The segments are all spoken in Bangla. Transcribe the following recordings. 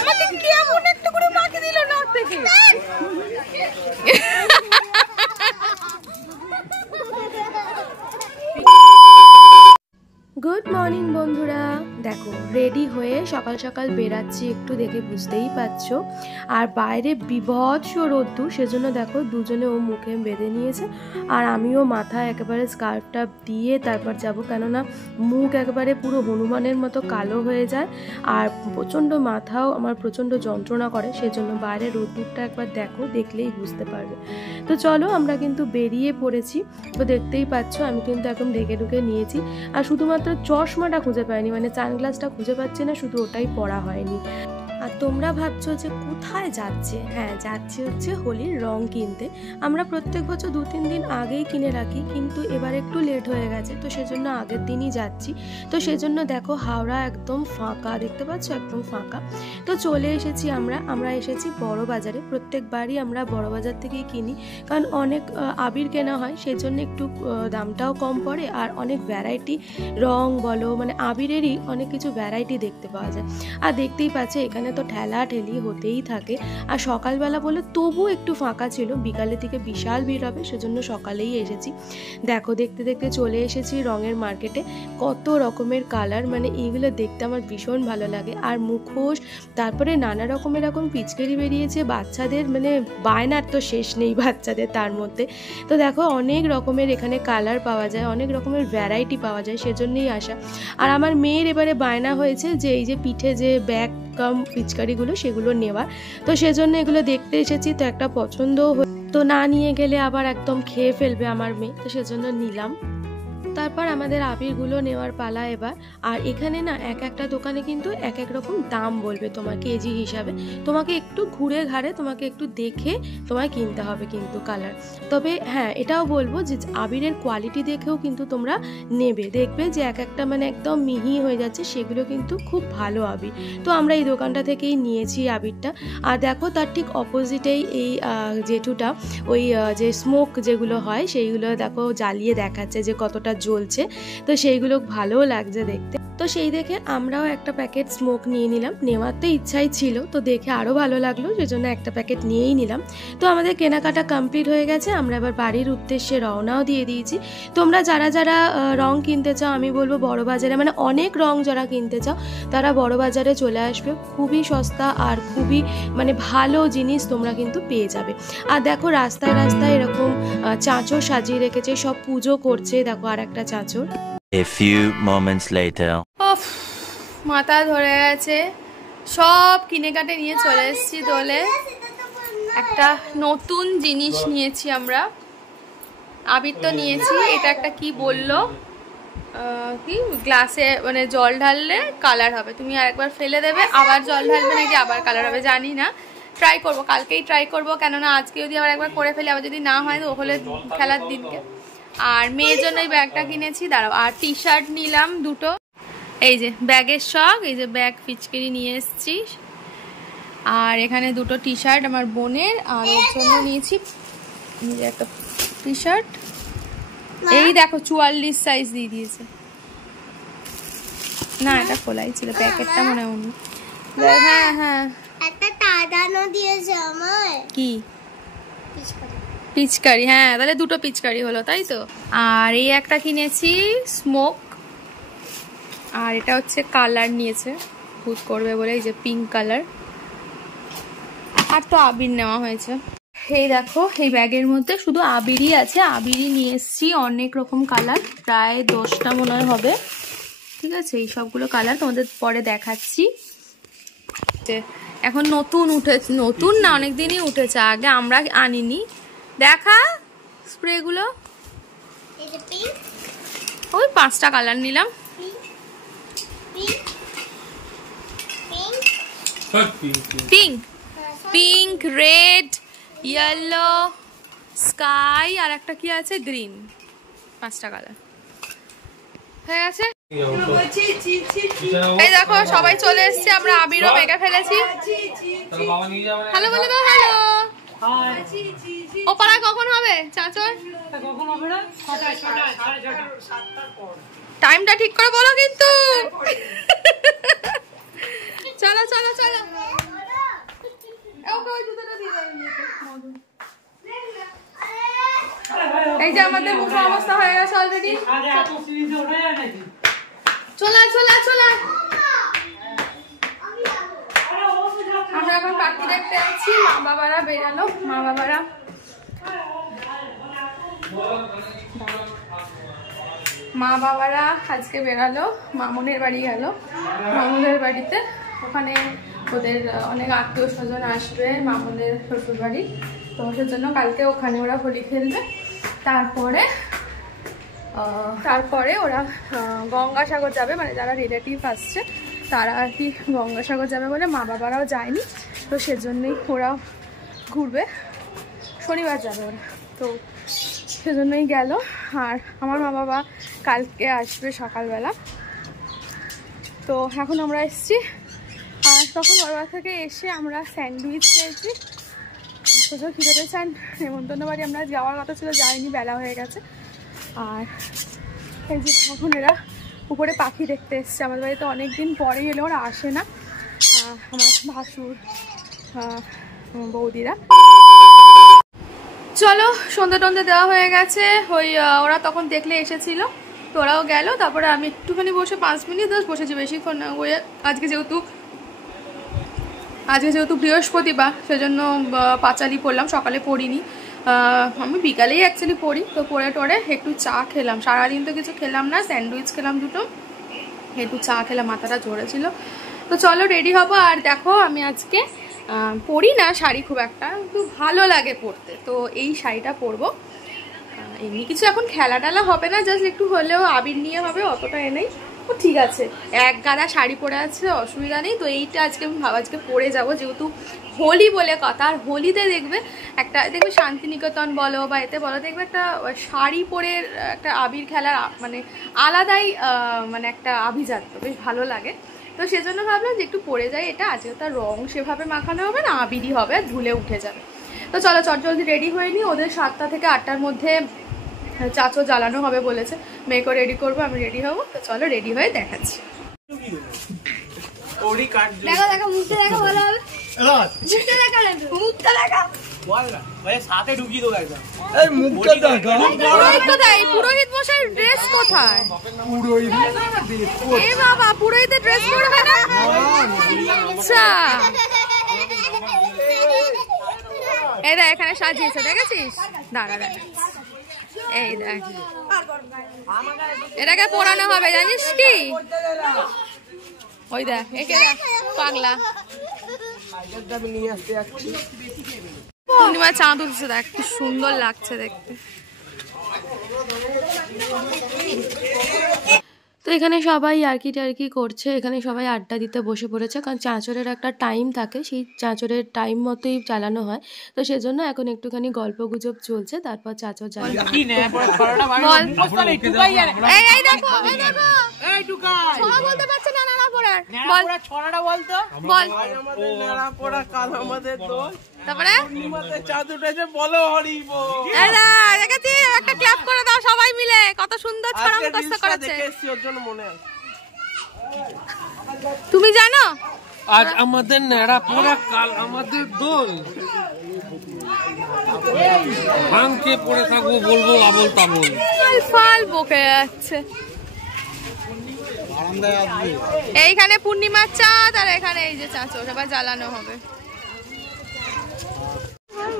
আমাকে কেমন একটা করে মাকে দিল না থেকে। গুড মর্নিং বন্ধুরা, দেখো রেডি হয়ে সকাল সকাল বেরাচ্ছি, একটু দেখে বুঝতেই পারছো। আর বাইরে বিভৎস রোদ্দুর, সেজন্য দেখো দুজনে ও মুখে বেঁধে নিয়েছে আর আমিও মাথায় একেবারে স্কার্ফটা দিয়ে তারপর যাব, কেননা মুখ একেবারে পুরো হনুমানের মতো কালো হয়ে যায় আর প্রচণ্ড মাথাও আমার প্রচণ্ড যন্ত্রণা করে, সেজন্য বাইরে রোদ্দুরটা একবার দেখো, দেখলেই বুঝতে পারবে। তো চলো আমরা কিন্তু বেরিয়ে পড়েছি। তো দেখতেই পাচ্ছ আমি কিন্তু একদম ঢেকে ঢুকে নিয়েছি, আর শুধুমাত্র চশমাটা খুঁজে পাইনি, মানে সানগ্লাসটা খুঁজে পাচ্ছি না, শুধু ওটাই পরা হয়নি। আর তোমরা ভাবছো যে কোথায় যাচ্ছে? হ্যাঁ, যাচ্ছে হচ্ছে হোলির রং কিনতে। আমরা প্রত্যেক বছর 2-3 দিন আগেই কিনে রাখি, কিন্তু এবার একটু লেট হয়ে গেছে, তো সেজন্য আগের দিনই যাচ্ছি। তো সেজন্য দেখো হাওড়া একদম ফাঁকা, দেখতে পাচ্ছ একদম ফাঁকা। তো চলে এসেছি আমরা এসেছি বড় বাজারে। প্রত্যেকবারই আমরা বড় বাজার থেকেই কিনি, কারণ অনেক আবির কেনা হয়, সেজন্য একটু দামটাও কম পড়ে আর অনেক ভ্যারাইটি রং বলো, মানে আবিরেরই অনেক কিছু ভ্যারাইটি দেখতে পাওয়া যায়। আর দেখতেই পাচ্ছে এখানে তো ঠেলা ঠেলি হতেই থাকে। আর সকালবেলা বলে তবু একটু ফাঁকা ছিল, বিকালের দিকে বিশাল ভিড় হবে, সেজন্য সকালেই এসেছি। দেখো দেখতে দেখতে চলে এসেছি রঙের মার্কেটে। কত রকমের কালার, মানে এইগুলো দেখতে আমার ভীষণ ভালো লাগে। আর মুখোশ, তারপরে নানা রকমের এখন পিচকারি বেরিয়েছে বাচ্চাদের, মানে বায়নার তো শেষ নেই বাচ্চাদের তার মধ্যে। তো দেখো অনেক রকমের এখানে কালার পাওয়া যায়, অনেক রকমের ভ্যারাইটি পাওয়া যায়, সেজন্যই আসা। আর আমার মেয়ের এবারে বায়না হয়েছে যে এই যে পিঠে যে ব্যাগ কাম পিচকারিগুলো সেগুলো নেওয়ার, তো সেজন্য এগুলো দেখতে এসেছি। তো একটা পছন্দ, তো না নিয়ে গেলে আবার একদম খেয়ে ফেলবে আমার মেয়ে, তো সেজন্য নিলাম। তারপর আমাদের আবিরগুলো নেওয়ার পালা এবার। আর এখানে না এক একটা দোকানে কিন্তু এক এক রকম দাম বলবে তোমার কেজি হিসাবে, তোমাকে একটু ঘুরে ঘাড়ে তোমাকে একটু দেখে তোমায় কিনতে হবে কিন্তু কালার। তবে হ্যাঁ, এটাও বলবো যে আবিরের কোয়ালিটি দেখেও কিন্তু তোমরা নেবে, দেখবে যে এক একটা মানে একদম মিহি হয়ে যাচ্ছে, সেগুলো কিন্তু খুব ভালো আবির। তো আমরা এই দোকানটা থেকেই নিয়েছি আবিরটা। আর দেখো তার ঠিক অপোজিটেই এই জেঠুটা ওই যে স্মোক যেগুলো হয় সেইগুলো দেখো জ্বালিয়ে দেখাচ্ছে যে কতটা জ্বলছে, তো সেইগুলো ভালোও লাগছে দেখতে। তো সেই দেখে আমরাও একটা প্যাকেট স্মোক নিয়ে নিলাম, নেওয়ার তো ইচ্ছাই ছিল, তো দেখে আরও ভালো লাগলো, সেজন্য একটা প্যাকেট নিয়েই নিলাম। তো আমাদের কেনাকাটা কমপ্লিট হয়ে গেছে, আমরা এবার বাড়ির উদ্দেশ্যে রওনাও দিয়ে দিয়েছি। তোমরা যারা যারা রং কিনতে চাও, আমি বলবো বড় বাজারে, মানে অনেক রং যারা কিনতে চাও তারা বড় বাজারে চলে আসবে, খুবই সস্তা আর খুবই মানে ভালো জিনিস তোমরা কিন্তু পেয়ে যাবে। আর দেখো রাস্তায় রাস্তায় এরকম চাঁচর সাজিয়ে রেখেছে, সব পুজো করছে, দেখো আর একটা Chanchar. A few moments later. মাথা ধরে গেছে, সব কিনে কাটে নিয়ে চলে এসেছি দোলে। একটা নতুন জিনিস নিয়েছি আমরা, আবির তো নিয়েছি। এটা একটা কি বললো, কি গ্লাসে মানে জল ঢাললে কালার হবে, তুমি আরেকবার ফেলে দেবে, আবার জল ঢালবে নাকি আবার কালার হবে জানি না, ট্রাই করবো, কালকেই ট্রাই করবো, কেননা আজকে যদি আবার একবার করে ফেলি, আবার যদি না হয় তো হলে খেলার দিনকে। আর মেয়ের জন্য এই ব্যাগটা কিনেছি, দাঁড়াও। আর টি শার্ট নিলাম দুটো, এই যে ব্যাগের শখ, এই যে ব্যাগ পিচকারি নিয়ে এসেছি। আর এখানে দুটো টি শার্ট আমার বোনের, আর ওর জন্য নিয়েছি একটা টি শার্ট। এই দেখো 44 সাইজ দিয়ে দিয়েছে, না এটা খোলাই ছিল, প্যাকেটটা মনে হয় অন্য। হ্যাঁ হ্যাঁ, একটা টাদানো দিয়েছে আমার, কি পিচকারি, হ্যাঁ তাহলে দুটো পিচকারি হলো, তাই তো। আর এই একটা কিনেছি স্মোক, আর এটা হচ্ছে কালার নিয়েছে ভূত করবে বলে, এই যে পিঙ্ক কালার। আর তো আবির নেওয়া হয়েছে। এই দেখো এই ব্যাগের মধ্যে শুধু আবিরই আছে, আবিরই নিয়ে এসেছি, অনেক রকম কালার, প্রায় 10টা মনে হয় হবে, ঠিক আছে। এই সবগুলো কালার তোমাদের পরে দেখাচ্ছি। এখন নতুন উঠেছে, নতুন না অনেকদিনই উঠেছে, আগে আমরা আনিনি। দেখা স্প্রেগুলো, ওই 5টা কালার নিলাম। Pink, pink, red, yellow, sky, আর একটা কি আছে গ্রিন, 5টা কালার হয়ে গেছে। এই দেখো সবাই চলে এসছে, আমরা আবিরও মেখে ফেলেছি। হ্যালো বলে দাও, হ্যালো। ও পাড়া কখন হবে চাচর? টাইমটা ঠিক করে বলো কিন্তু। চলো চলো চলো, এই যে আমাদের মুখে অবস্থা হয়ে গেছে অলরেডি। চলা চলা চলা, আমরা এখন পাখি দেখতে যাচ্ছি। মা বাবারা বেরালো, মা বাবারা আজকে বেরালো, মামুনের বাড়ি গেল। মামুনের বাড়িতে ওখানে ওদের অনেক আত্মীয় স্বজন আসবে, মামুনের শ্বশুর বাড়ি, তো সেজন্য কালকে ওখানে ওরা হোলি খেলবে। তারপরে ওরা গঙ্গাসাগর যাবে, মানে যারা রিলেটিভ আসছে তারা আর কি গঙ্গাসাগর যাবে বলে মা বাবারাও যায়নি, তো সেজন্যই ওরা ঘুরবে, শনিবার যাবে ওরা, তো সেজন্যই গেল। আর আমার মা বাবা কালকে আসবে সকালবেলা। তো এখন আমরা এসছি, আর তখন বড়বাজার থেকে এসে আমরা স্যান্ডউইচ খেয়েছি। সোজা খিদে পেয়েছে, নেমন্তন্ন বাড়ি আমরা যাওয়ার কথা ছিল, যাইনি, বেলা হয়ে গেছে। আর এই যে এখন এরা উপরে পাখি দেখতে এসছে। আমাদের বাড়িতে অনেকদিন পরে এলে, ওরা আসে না, আমার ভাসুর বৌদিরা। চলো, সন্ধ্যে টন্ধে দেওয়া হয়ে গেছে। ওরা তখন দেখলে এসেছিল, তো ওরাও গেল। তারপরে আমি একটুখানি বসে 5 মিনিট বসেছি, বেশিক্ষণ না। আজকে যেহেতু বৃহস্পতিবার, সেজন্য পাঁচালি পড়লাম, সকালে পড়িনি, আমি বিকালেই অ্যাকচুয়ালি পড়ি। তো পড়ে টড়ে একটু চা খেলাম, সারাদিন তো কিছু খেলাম না, স্যান্ডউইচ খেলাম দুটো, একটু চা খেলাম, মাথাটা ঝরেছিল। তো চলো রেডি হবো। আর দেখো আমি আজকে পরি না শাড়ি খুব একটা, কিন্তু ভালো লাগে পরতে, তো এই শাড়িটা পরবো। এমনি কিছু এখন খেলা টেলা হবে না, জাস্ট একটু হলেও আবির নিয়ে হবে, অতটা এনেই। ও ঠিক আছে, এক গাদা শাড়ি পরে আছে, অসুবিধা নেই। তো এইটা আজকে আমি আজকে পরে যাবো, যেহেতু হোলি বলে কথা। আর হোলিতে দেখবে শান্তিনিকেতন বলো বা এতে বলো, দেখবে একটা শাড়ি পরে একটা আবির খেলার মানে আলাদাই মানে একটা আভিজাত্য, বেশ ভালো লাগে। তো সেজন্য ভাবলাম যে একটু পরে যাই এটা। আজকে তার রং সেভাবে মাখানো হবে না, আবিরই হবে, আর ধুলে উঠে যাবে। তো চলো চটজলদি রেডি হয়ে নি। ওদের 7টা থেকে 8টার মধ্যে চাচো জ্বালানো হবে বলেছে, মেয়েকে রেডি করবো, আমি রেডি হবো। তো চলো রেডি হয়ে দেখাচ্ছি। দেখো দেখো, মুখটা দেখো, ভালো হবে, মুখটা দেখা পুরোহিত মশাই ড্রেস কোথায়? এ বাবা, পুরোহিতের ড্রেস পরবে না? আচ্ছা, এই দেখ এখানে সাজিয়েছে, দেখেছিস? দাঁড়া দাঁড়া, এই দেখ, এটাকে পরানো হবে জানিস কি? ওই দেখ, একে দেখ, পাগলা পূর্ণিমা চাঁদ উঠছে, দেখ কি সুন্দর লাগছে দেখতে। তো এখানে সবাই ইয়ার্কি টার্কি করছে, এখানে সবাই আড্ডা দিতে বসে পড়েছে, কারণ চাঁচরের একটা টাইম থাকে, সেই চাঁচরের টাইম মতোই চালানো হয়। তো সেজন্য এখন একটুখানি গল্প গুজব চলছে, তারপর চাঁচর জ্বালানো। সবাই মিলে কত সুন্দর ছড়া মুখস্থ করেছে, তুমি জানো? আজ আমাদের নেড়া পড়া, কাল আমাদের দোল, ভাঙকে পড়ে থাকবো, বলবো আবল তাবল, ফাল বকে যাচ্ছে। এইখানে পূর্ণিমার চাঁদ, আর এখানে এই যে চাঁচর, এবার জ্বালানো হবে।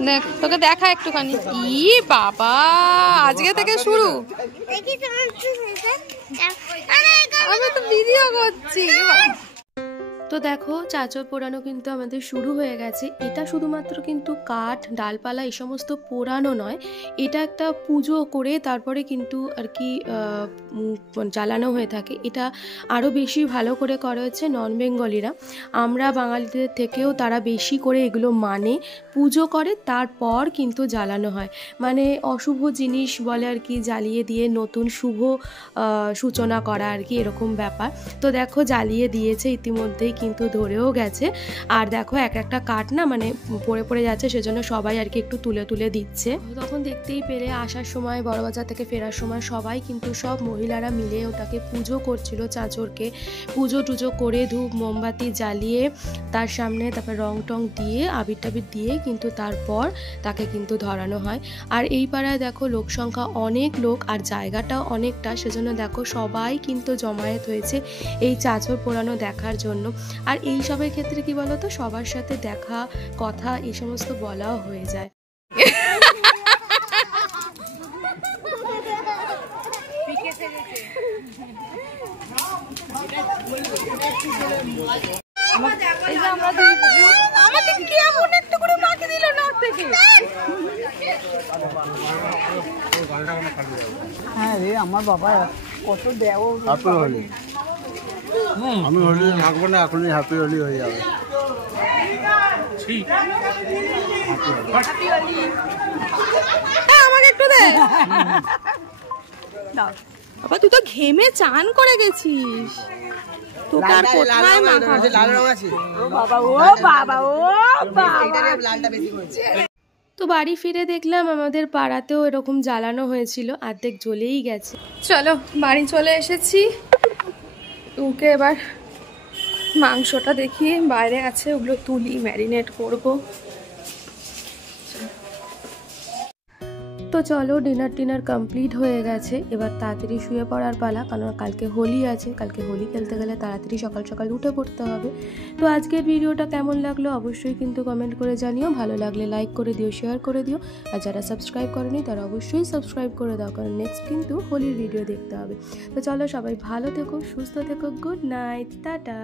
দেখ, তোকে দেখা একটুখানি। ই বাবা, আজকে থেকে শুরু, আমি তো ভিডিও করছি। তো দেখো, চাঁচর পোড়ানো কিন্তু আমাদের শুরু হয়ে গেছে। এটা শুধুমাত্র কিন্তু কাঠ, ডালপালা এই সমস্ত পোড়ানো নয়, এটা একটা পুজো করে তারপরে কিন্তু আর কি জ্বালানো হয়ে থাকে। এটা আরও বেশি ভালো করে করা হচ্ছে নন বেঙ্গলিরা, আমরা বাঙালিদের থেকেও তারা বেশি করে এগুলো মানে, পুজো করে, তারপর কিন্তু জ্বালানো হয়। মানে অশুভ জিনিস বলে আর কি, জ্বালিয়ে দিয়ে নতুন শুভ সূচনা করা আর কি, এরকম ব্যাপার। তো দেখো জ্বালিয়ে দিয়েছে ইতিমধ্যেই কিন্তু ধরেও গেছে। আর দেখো এক একটা কাঠ না মানে পড়ে পড়ে যাচ্ছে, সেজন্য সবাই আর কি একটু তুলে তুলে দিচ্ছে। তখন দেখতেই পেরে আসার সময় বড়বাজার থেকে ফেরার সময় সবাই কিন্তু সব মহিলারা মিলে ওটাকে পুজো করছিল, চাঁচরকে পুজো টুজো করে ধূপ মোমবাতি জ্বালিয়ে তার সামনে তারপর রং টং দিয়ে আবির টাবির দিয়ে কিন্তু তারপর তাকে কিন্তু ধরানো হয়। আর এই পাড়ায় দেখো লোক সংখ্যা অনেক লোক আর জায়গাটাও অনেকটা, সেজন্য দেখো সবাই কিন্তু জমায়েত হয়েছে এই চাঁচর পোড়ানো দেখার জন্য। আর এই সবের ক্ষেত্রে কি বলতো, সবার সাথে দেখা কথা এই সমস্ত বলাও হয়ে যায়। হ্যাঁ রে আমার বাবা কত দেও আমি হোলি থাকবো না, এখনই হ্যাপি হোলি হয়ে যাবে। আমাকে একটু দে বাবা, তুই তো ঘেমে চান করে গেছিস, তোকে আর কোথায় মাখাবো? লাল রং আছে ও বাবা ও বাবা ও বাবা, লালটা বেশি করেছে। তো বাড়ি ফিরে দেখলাম আমাদের পাড়াতেও এরকম জ্বালানো হয়েছিল, অর্ধেক জ্বলেই গেছে। চলো বাড়ি চলে এসেছি। তোকে এবার মাংসটা দেখি বাইরে আছে, ওগুলো তুলি ম্যারিনেট করব। তো চলো ডিনার কমপ্লিট হয়ে গেছে, এবার তাড়াতাড়ি শুয়ে পড়ার পালা, কারণ কালকে হোলি আছে, কালকে হোলি খেলতে গেলে তাড়াতাড়ি সকাল সকাল উঠে পড়তে হবে। তো আজকের ভিডিওটা কেমন লাগলো অবশ্যই কিন্তু কমেন্ট করে জানিও, ভালো লাগলে লাইক করে দিও, শেয়ার করে দিও, আর যারা সাবস্ক্রাইব করেনি তারা অবশ্যই সাবস্ক্রাইব করে দাও, কারণ নেক্সট কিন্তু হোলির ভিডিও দেখতে হবে। তো চলো সবাই ভালো থেকো, সুস্থ থেকো, গুড নাইট, টাটা।